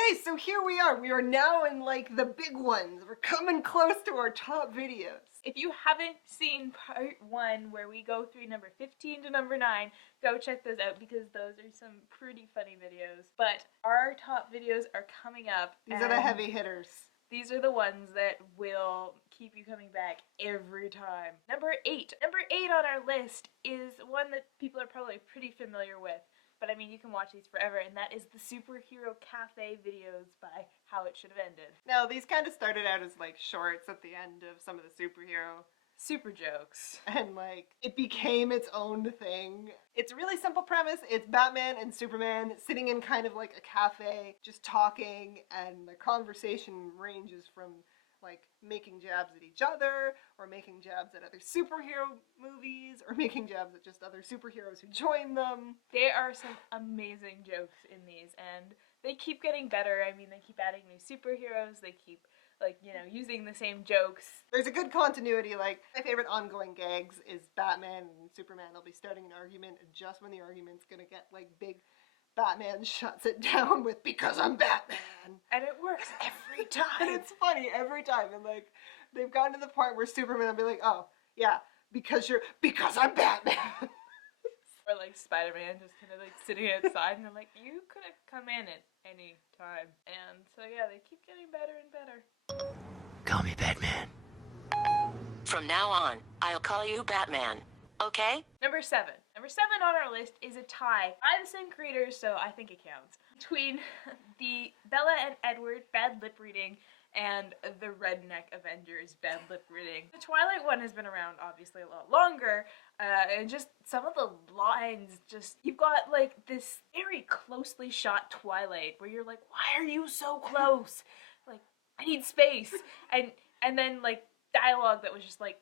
Okay, so here we are. We are now in like the big ones. We're coming close to our top videos. If you haven't seen part 1 where we go through number 15 to number 9, go check those out because those are some pretty funny videos. But our top videos are coming up. These are the heavy hitters. These are the ones that will keep you coming back every time. Number 8. Number 8 on our list is one that people are probably pretty familiar with. But I mean, you can watch these forever, and that is the Superhero Café videos by How It Should Have Ended. Now, these kind of started out as like shorts at the end of some of the superhero super jokes. And like, it became its own thing. It's a really simple premise. It's Batman and Superman sitting in kind of like a cafe, just talking, and the conversation ranges from like making jabs at each other, or making jabs at other superhero movies, or making jabs at just other superheroes who join them. There are some amazing jokes in these, and they keep getting better. I mean, they keep adding new superheroes, they keep, like, you know, using the same jokes. There's a good continuity. Like, my favorite ongoing gags is Batman and Superman will be starting an argument, and just when the argument's gonna get, like, big, Batman shuts it down with, "Because I'm Batman!" And it works every time! And it's funny every time, and, like, they've gotten to the point where Superman will be like, "Oh, yeah, because I'm Batman!" Or, like, Spider-Man just kind of, like, sitting outside, and they're like, you could have come in at any time. And so, yeah, they keep getting better and better. Call me Batman. From now on, I'll call you Batman. Okay? Number 7. Number 7 on our list is a tie by the same creators, so I think it counts. Between the Bella and Edward bad lip reading and the Redneck Avengers bad lip reading. The Twilight one has been around obviously a lot longer, and just some of the lines, just, you've got like this very closely shot Twilight where you're like, why are you so close? Like, I need space. And then like dialogue that was just like,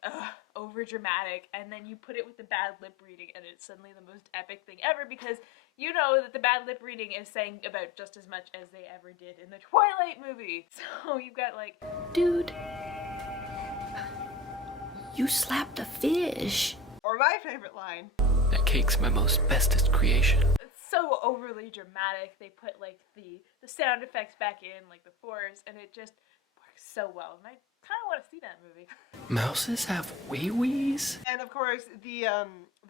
over dramatic, and then you put it with the bad lip reading and it's suddenly the most epic thing ever, because you know that the bad lip reading is saying about just as much as they ever did in the Twilight movie. So you've got like, dude, you slapped a fish. Or my favorite line, that cake's my most bestest creation. it's so overly dramatic. They put like the sound effects back in, like the force, and it just works so well, and I kind of want to see that movie. Mouses have wee-wees? and of course the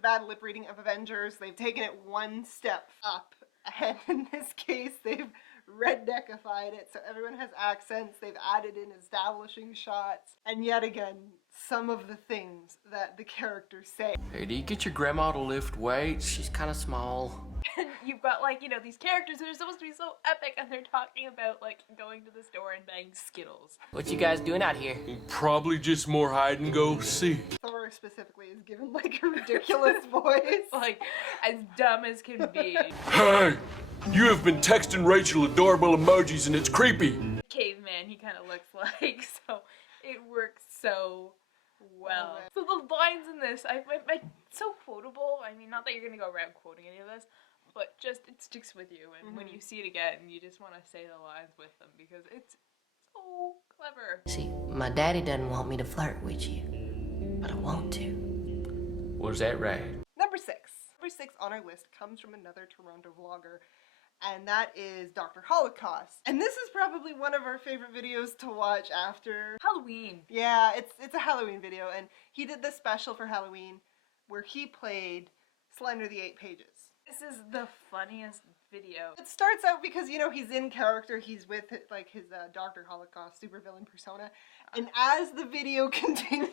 bad lip reading of Avengers, they've taken it one step up, and in this case they've redneckified it, so everyone has accents. They've added in establishing shots, and yet again, some of the things that the characters say. Hey, do you get your grandma to lift weights? She's kind of small. And you've got, like, you know, these characters that are supposed to be so epic, and they're talking about, like, going to the store and buying Skittles. What you guys doing out here? Probably just more hide and go seek. Thor specifically is given like a ridiculous voice. Like, as dumb as can be. Hey, you have been texting Rachel adorable emojis and it's creepy. Caveman, he kind of looks like, so it works so well. So the lines in this, so quotable. I mean, not that you're gonna go around quoting any of this, but just it sticks with you, and when you see it again, you just want to say the lines with them because it's so clever. See, my daddy doesn't want me to flirt with you, but I want to. Was that right? Number 6. Number 6 on our list comes from another Toronto vlogger, and that is Dr. Holocaust. And this is probably one of our favorite videos to watch after Halloween. Yeah, it's a Halloween video, and he did this special for Halloween where he played Slender the 8 Pages. This is the funniest video. It starts out because, you know, he's in character, he's with, like, his Dr. Holocaust supervillain persona, and as the video continues,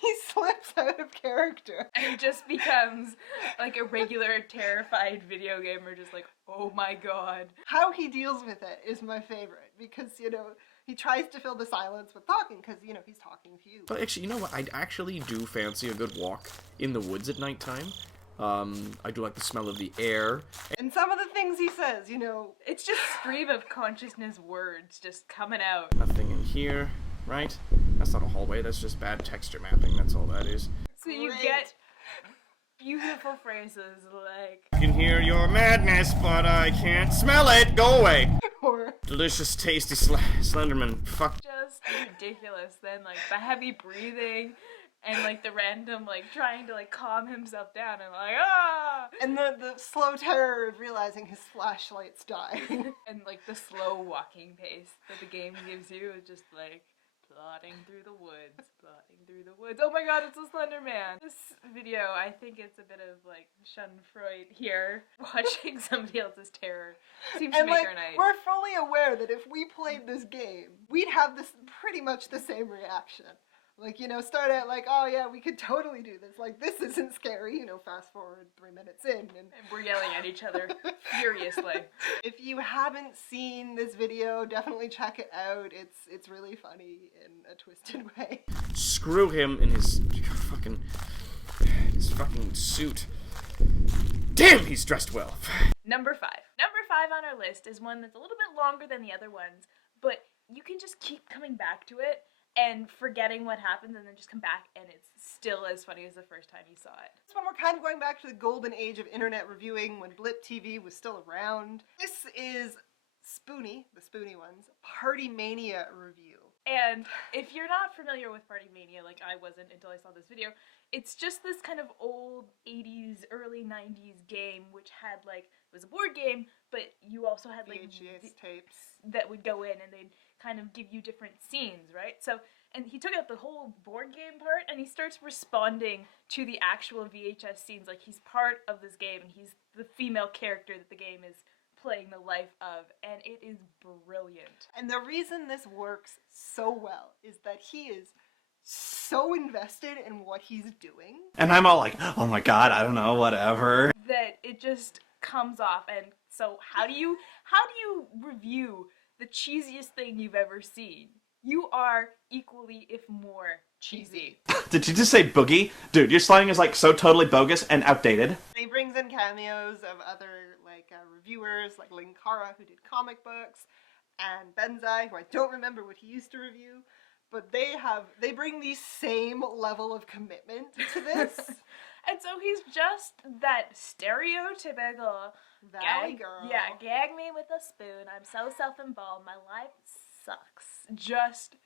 he slips out of character. And it just becomes, like, a regular terrified video gamer, just like, oh my god. How he deals with it is my favorite, because, you know, he tries to fill the silence with talking, because, you know, he's talking to you. But actually, you know what? I actually do fancy a good walk in the woods at nighttime. I do like the smell of the air. And some of the things he says, you know, It's just stream of consciousness words just coming out. Nothing in here, right? That's not a hallway, that's just bad texture mapping, that's all that is. So you Great. get beautiful phrases like, I can hear your madness, but I can't smell it! Go away! or Delicious, tasty Slenderman. Fuck. just ridiculous. Then like the heavy breathing, and like the random like trying to like calm himself down and like ah, And the slow terror of realizing his flashlight's dying. and like the slow walking pace that the game gives you is just like plodding through the woods, plodding through the woods. Oh my god, it's a Slender Man. This video, I think it's a bit of like Schadenfreude here. Watching somebody else's terror seems to And make like, our night. we're fully aware that if we played this game, we'd have this pretty much the same reaction. Like, you know, start out like, oh yeah, we could totally do this. Like, this isn't scary. You know, fast forward 3 minutes in, and We're yelling at each other furiously. if you haven't seen this video, definitely check it out. It's really funny in a twisted way. Screw him in his fucking suit. Damn, he's dressed well. Number 5. Number 5 on our list is one that's a little bit longer than the other ones, but you can just keep coming back to it and forgetting what happens and then just come back and it's still as funny as the first time you saw it. This one we're kind of going back to the golden age of internet reviewing when Blip TV was still around. This is Spoony, the Spoony ones, Party Mania review. And if you're not familiar with Party Mania, like I wasn't until I saw this video, it's just this kind of old 80s, early 90s game which had like, it was a board game, but you also had like VHS tapes that would go in and they'd kind of give you different scenes, right? So, and he took out the whole board game part and he starts responding to the actual VHS scenes like he's part of this game and he's the female character that the game is playing the life of, and it is brilliant. And the reason this works so well is that he is so invested in what he's doing. And I'm all like, oh my god, I don't know, whatever. That it just comes off. And so how do you review the cheesiest thing you've ever seen? You are equally, if more, cheesy. Did you just say boogie? Dude, your slang is like so totally bogus and outdated. He brings in cameos of other like reviewers like Linkara, who did comic books, and Benzai, who I don't remember what he used to review, but they bring the same level of commitment to this. And so he's just that stereotypical Valley girl. Yeah, gag me with a spoon. I'm so self-involved. My life sucks. Just,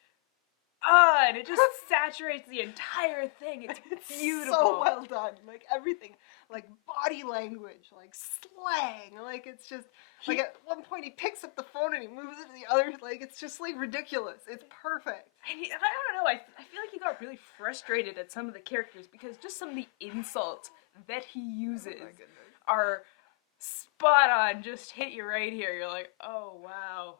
and it just saturates the entire thing. It's beautiful. So well done. Like everything, like body language, like slang. Like it's just, like at one point he picks up the phone and he moves it to the other. Like it's just like ridiculous. It's perfect. I don't know, I feel like he got really frustrated at some of the characters because just some of the insults that he uses are spot on, just hit you right here. You're like, oh wow,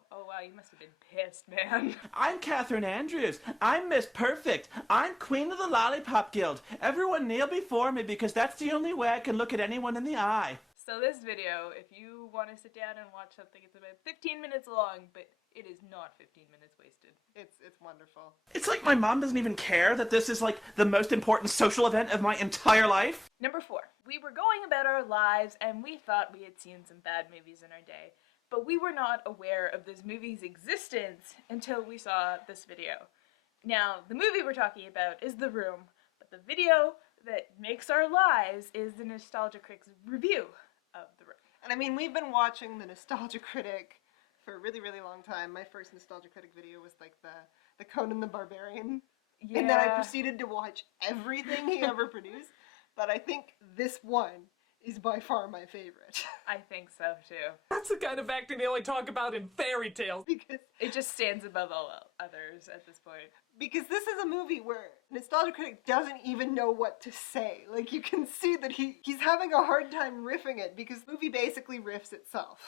you must have been pissed, man. I'm Catherine Andrews. I'm Miss Perfect. I'm Queen of the Lollipop Guild. Everyone kneel before me because that's the only way I can look at anyone in the eye. So this video, if you want to sit down and watch something, it's about 15 minutes long, but it is not 15 minutes wasted. It's wonderful. It's like my mom doesn't even care that this is like the most important social event of my entire life. Number 4. We were going about our lives and we thought we had seen some bad movies in our day, but we were not aware of this movie's existence until we saw this video. Now, the movie we're talking about is The Room, but the video that makes our lives is the Nostalgia Critic's review of The Room. And I mean, we've been watching the Nostalgia Critic for a really, really long time. My first Nostalgia Critic video was like the Conan the Barbarian. Yeah. And then I proceeded to watch everything he ever produced. But I think this one is by far my favorite. I think so too. That's the kind of acting they only talk about in fairy tales. Because it just stands above all others at this point. Because this is a movie where Nostalgia Critic doesn't even know what to say. Like, you can see that he's having a hard time riffing it because the movie basically riffs itself.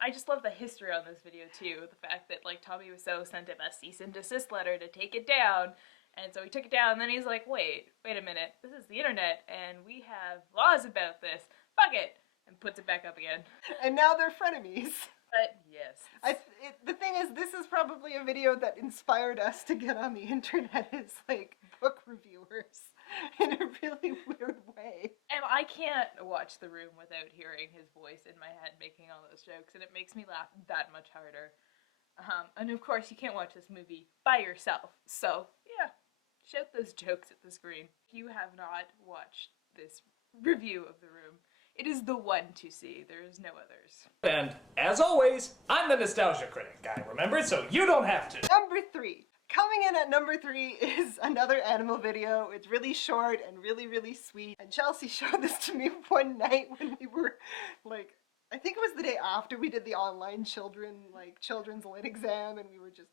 I just love the history on this video too. The fact that like Tommy Wiseau sent him a cease and desist letter to take it down. And so he took it down and then he's like, wait a minute. This is the internet and we have laws about this. Fuck it. And puts it back up again. And now they're frenemies. But yes. The thing is, this is probably a video that inspired us to get on the internet as, like, book reviewers in a really weird way. And I can't watch The Room without hearing his voice in my head making all those jokes, and it makes me laugh that much harder. And of course, you can't watch this movie by yourself. So, yeah, shout those jokes at the screen. If you have not watched this review of The Room, it is the one to see. There is no others. And, as always, I'm the Nostalgia Critic guy, remember? So you don't have to. Number 3, Coming in at number 3 is another animal video. It's really short and really, really sweet. And Chelsey showed this to me one night when we were like, I think it was the day after we did the online children's lit exam, and we were just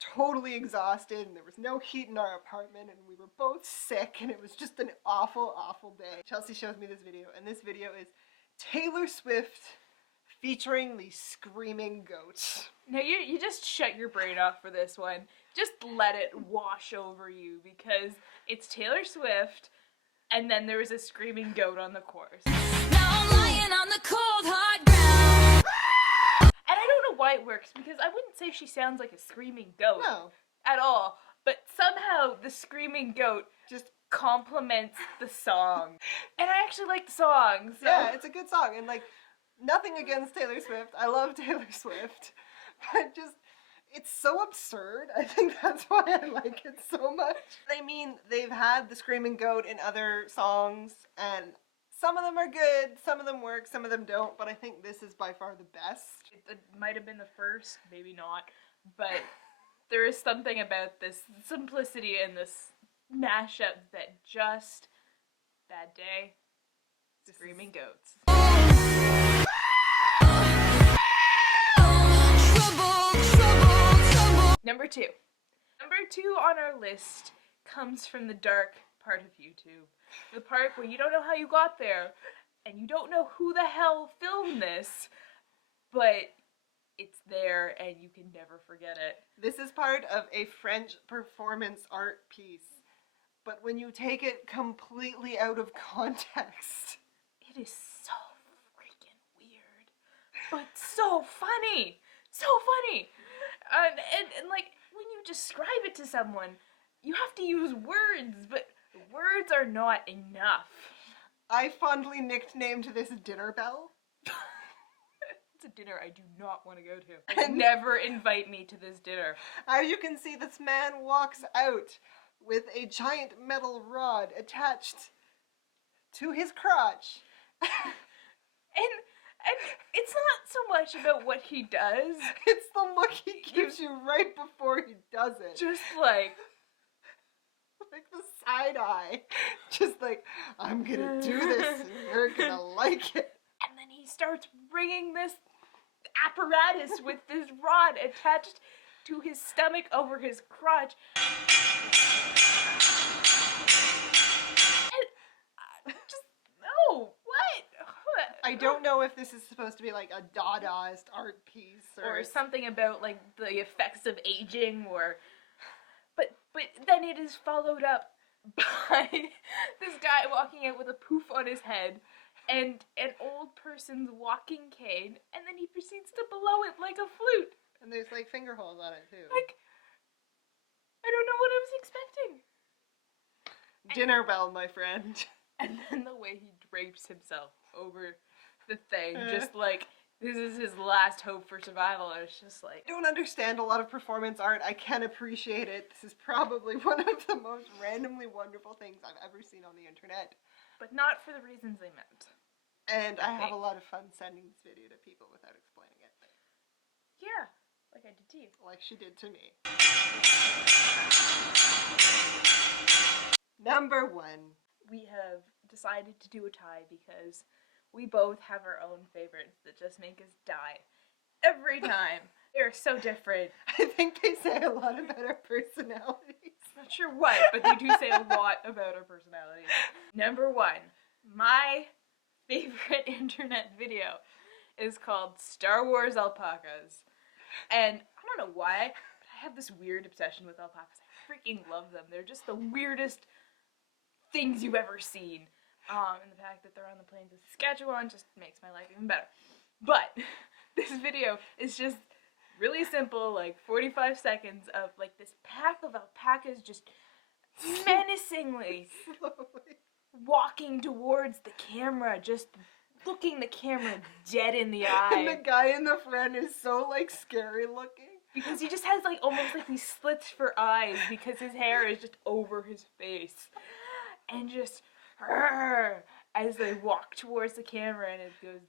totally exhausted, and there was no heat in our apartment, and we were both sick, and it was just an awful, awful day. Chelsey shows me this video, and this video is Taylor Swift featuring the screaming goats. Now you just shut your brain off for this one. Just let it wash over you, because it's Taylor Swift, and then there was a screaming goat on the chorus. Now I'm lying on the cold hard ground. And I don't know why it works, because I wouldn't say she sounds like a screaming goat. No. At all. But somehow the screaming goat just complements the song. And I actually like the song, so. Yeah, it's a good song, and like, nothing against Taylor Swift. I love Taylor Swift. But just, it's so absurd. I think that's why I like it so much. I mean, they've had the screaming goat in other songs, and some of them are good, some of them work, some of them don't, but I think this is by far the best. It might have been the first, maybe not, but there is something about this simplicity and this mashup that just, bad day, screaming goats. Number 2. Number 2 on our list comes from the dark part of YouTube. The part where you don't know how you got there, and you don't know who the hell filmed this, but it's there and you can never forget it. This is part of a French performance art piece, but when you take it completely out of context, it is so freaking weird, but so funny! So funny! And like, when you describe it to someone, you have to use words, but words are not enough. I fondly nicknamed this Dinner Bell. It's a dinner I do not want to go to. Like, never invite me to this dinner. As you can see, this man walks out with a giant metal rod attached to his crotch. And it's not so much about what he does. It's the look he gives you right before he does it. Just like the side eye. Just like, I'm gonna do this and you're gonna like it. And then he starts bringing this apparatus with this rod attached to his stomach over his crotch. And, just, no, what? I don't know if this is supposed to be like a Dadaist art piece or something about like the effects of aging, or but then it is followed up by this guy walking out with a poof on his head and an old person's walking cane, and then he proceeds to blow it like a flute. And there's like finger holes on it too. Like, I don't know what I was expecting. Dinner bell, my friend. And then the way he drapes himself over the thing, just like, this is his last hope for survival. And it's just like, I don't understand a lot of performance art. I can appreciate it. This is probably one of the most randomly wonderful things I've ever seen on the internet. But not for the reasons they meant. And I have a lot of fun sending this video to people without explaining it. Yeah, like I did to you. Like she did to me. Number 1. We have decided to do a tie because we both have our own favorites that just make us die. Every time. They're so different. I think they say a lot about our personalities. Not sure what, but they do say a lot about our personalities. Number 1. My favorite internet video is called Star Wars Alpacas. And I don't know why, but I have this weird obsession with alpacas. I freaking love them. They're just the weirdest things you've ever seen. And the fact that they're on the plains of Saskatchewan just makes my life even better. But this video is just really simple, like 45 seconds of like this pack of alpacas just menacingly walking towards the camera, just looking the camera dead in the eye. And the guy in the front is so like scary looking. Because he just has like almost like these slits for eyes because his hair is just over his face. And just as they walk towards the camera, and it goes.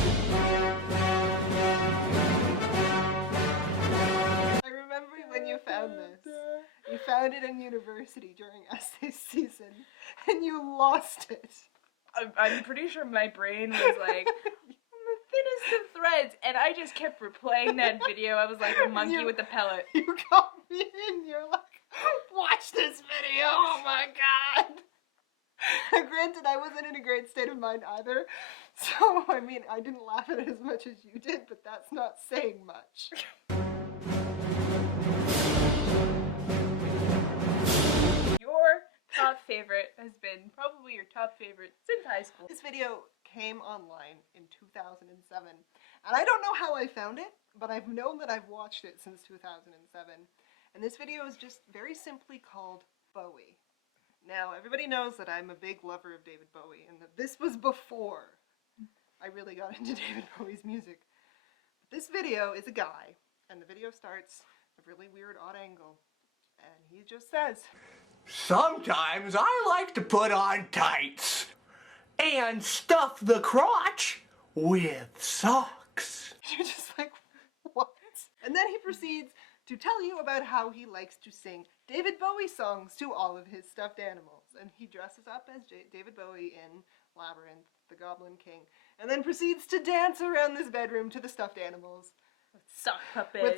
I remember when you found this. You found it in university during essay season, and you lost it. I'm pretty sure my brain was like, I'm the thinnest of threads, and I just kept replaying that video. I was like a monkey with a pellet. You got me in. You're like, watch this video. Oh my god. Granted, I wasn't in a great state of mind either. So, I mean, I didn't laugh at it as much as you did, but that's not saying much. Your top favorite has been probably your top favorite since high school. This video came online in 2007, and I don't know how I found it, but I've known that I've watched it since 2007. And this video is just very simply called Bowie. Now, everybody knows that I'm a big lover of David Bowie, and that this was before I really got into David Bowie's music. But this video is a guy, and the video starts at a really weird, odd angle, and he just says, "Sometimes I like to put on tights and stuff the crotch with socks." You're just like, what? And then he proceeds to tell you about how he likes to sing David Bowie songs to all of his stuffed animals. And he dresses up as David Bowie in Labyrinth, the Goblin King, and then proceeds to dance around this bedroom to the stuffed animals. With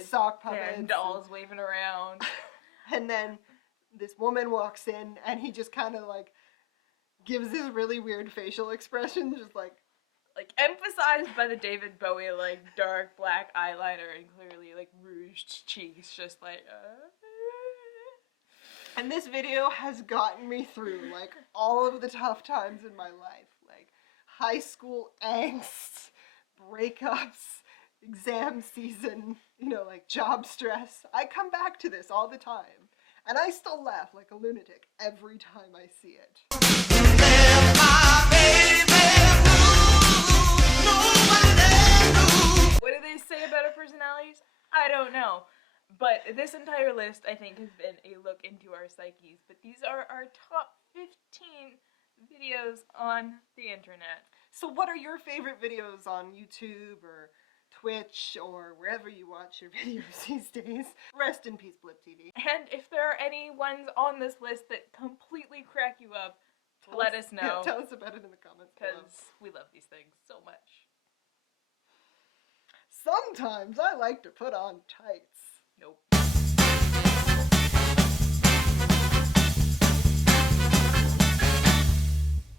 sock puppets. And dolls waving around. And then this woman walks in, and he just kind of like gives this really weird facial expression, just like emphasized by the David Bowie like dark black eyeliner and clearly like rouged cheeks, just like And this video has gotten me through like all of the tough times in my life, like high school angst, breakups, exam season, you know, like job stress. I come back to this all the time, and I still laugh like a lunatic every time I see it. What do they say about our personalities? I don't know. But this entire list, I think, has been a look into our psyches. But these are our top 15 videos on the internet. So what are your favorite videos on YouTube or Twitch or wherever you watch your videos these days? Rest in peace, Blip TV. And if there are any ones on this list that completely crack you up, let us know. Tell us about it in the comments below. Because we love these things so much. Sometimes I like to put on tights. Nope.